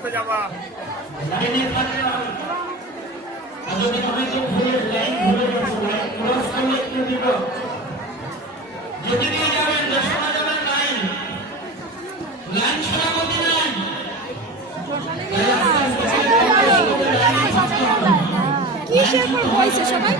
রাস্তা যাবা কিসের পর হয়েছে সবাই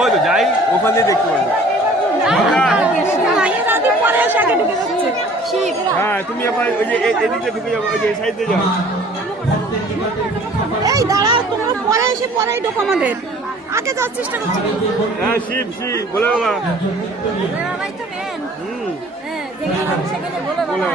ওই তো যাই ওখান দিয়ে দেখতে পারবো হ্যাঁ তুমি আবার ওই যে এদিকে ঢুকে যাবো ওই যে সাইডে যাও এই দাঁড়াও তোমরা পরে এসে পরেই ঢোকো আমাদের আগে যাওয়ার চেষ্টা করছি হ্যাঁ শিব শিব বলে বাবা বাবাই তো মেন হ্যাঁ যেখানে সেখানে বলে বাবা